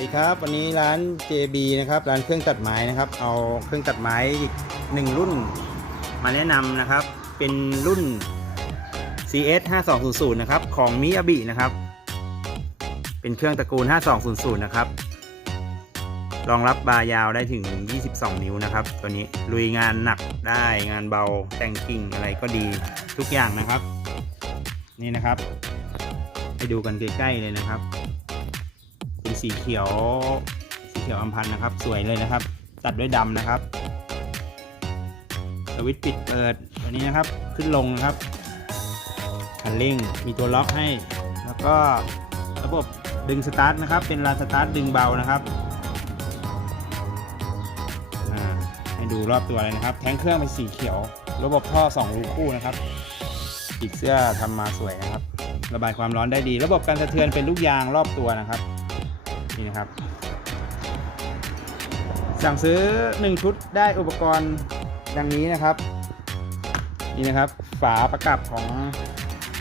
สวัสดีครับวันนี้ร้าน JB นะครับร้านเครื่องตัดไม้นะครับ เอาเครื่องตัดไม้อีกหนึ่งรุ่น มาแนะนำนะครับ เป็นรุ่น CS 5200นะครับของมิ a บินะครับ เป็นเครื่องตระกูล 5200 นะครับรองรับบายาวได้ถึง 22 นิ้วนะครับ ตัวนี้ลุยงานหนักได้งานเบาแต่งกิ่งอะไรก็ดีทุกอย่างนะครับ นี่นะครับ ไปดูกันใกล้ๆเลยนะครับ เป็นสีเขียว สีเขียวอัมพันธ์นะครับ สวยเลยนะครับ ตัดด้วยดำนะครับสวิตช์ปิดเปิดตัวนี้นะครับ ขึ้นลงนะครับคันเร่งมีตัวล็อกให้ แล้วก็ระบบดึงสตาร์ทนะครับ เป็นลานสตาร์ทดึงเบานะครับให้ดูรอบตัวเลยนะครับ แทงเครื่องเป็นสีเขียว ระบบท่อ2รูคู่นะครับปีกเสื้อทำมาสวยนะครับ ระบายความร้อนได้ดี ระบบการสะเทือนเป็นลูกยางรอบตัวนะครับ นี่นะครับ สั่งซื้อ 1 ชุดได้อุปกรณ์ดังนี้นะครับ นี่นะครับ ฝาประกับของ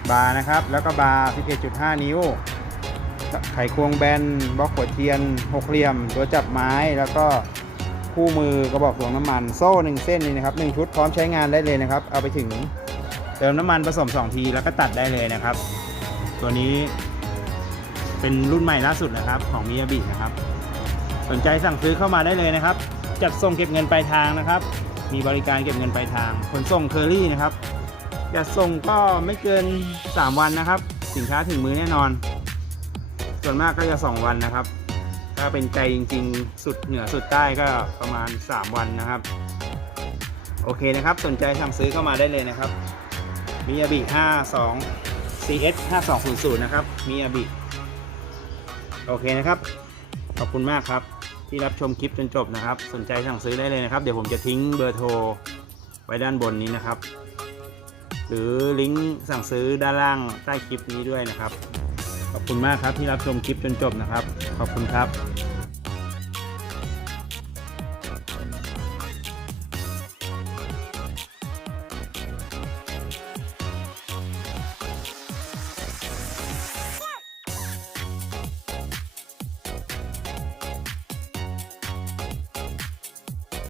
บาร์นะครับ แล้วก็บาร์11.5 นิ้ว ไขควงแบนบล็อกหัวเทียนหกเหลี่ยม ตัวจับไม้แล้วก็คู่มือกระบอกถ่วงน้ำมัน โซ่1เส้นนี่นะครับ1ชุดพร้อมใช้งานได้เลยนะครับ เอาไปถึงเติมน้ำมันผสม 2 ทีแล้วก็ตัดได้เลยนะครับ ตัวนี้ เป็นรุ่นใหม่ล่าสุดนะครับ ของมิยาบินะครับ สนใจสั่งซื้อเข้ามาได้เลยนะครับ จัดส่งเก็บเงินปลายทางนะครับ มีบริการเก็บเงินปลายทางขนส่งเคอรี่นะครับจัดส่งก็ไม่เกิน 3 วันนะครับ สินค้าถึงมือแน่นอน ส่วนมากก็จะ 2 วันนะครับ ถ้าเป็นใจจริง ๆ สุดเหนือสุดใต้ก็ประมาณ 3 วันนะครับโอเคนะครับ สนใจสั่งซื้อเข้ามาได้เลยนะครับมิยาบิ52 CS 5200นะครับมิยาบิ โอเคนะครับ ขอบคุณมากครับ ที่รับชมคลิปจนจบนะครับ สนใจสั่งซื้อได้เลยนะครับ เดี๋ยวผมจะทิ้งเบอร์โทรไว้ด้านบนนี้นะครับ หรือลิงก์สั่งซื้อด้านล่างใต้คลิปนี้ด้วยนะครับ ขอบคุณมากครับที่รับชมคลิปจนจบนะครับ ขอบคุณครับ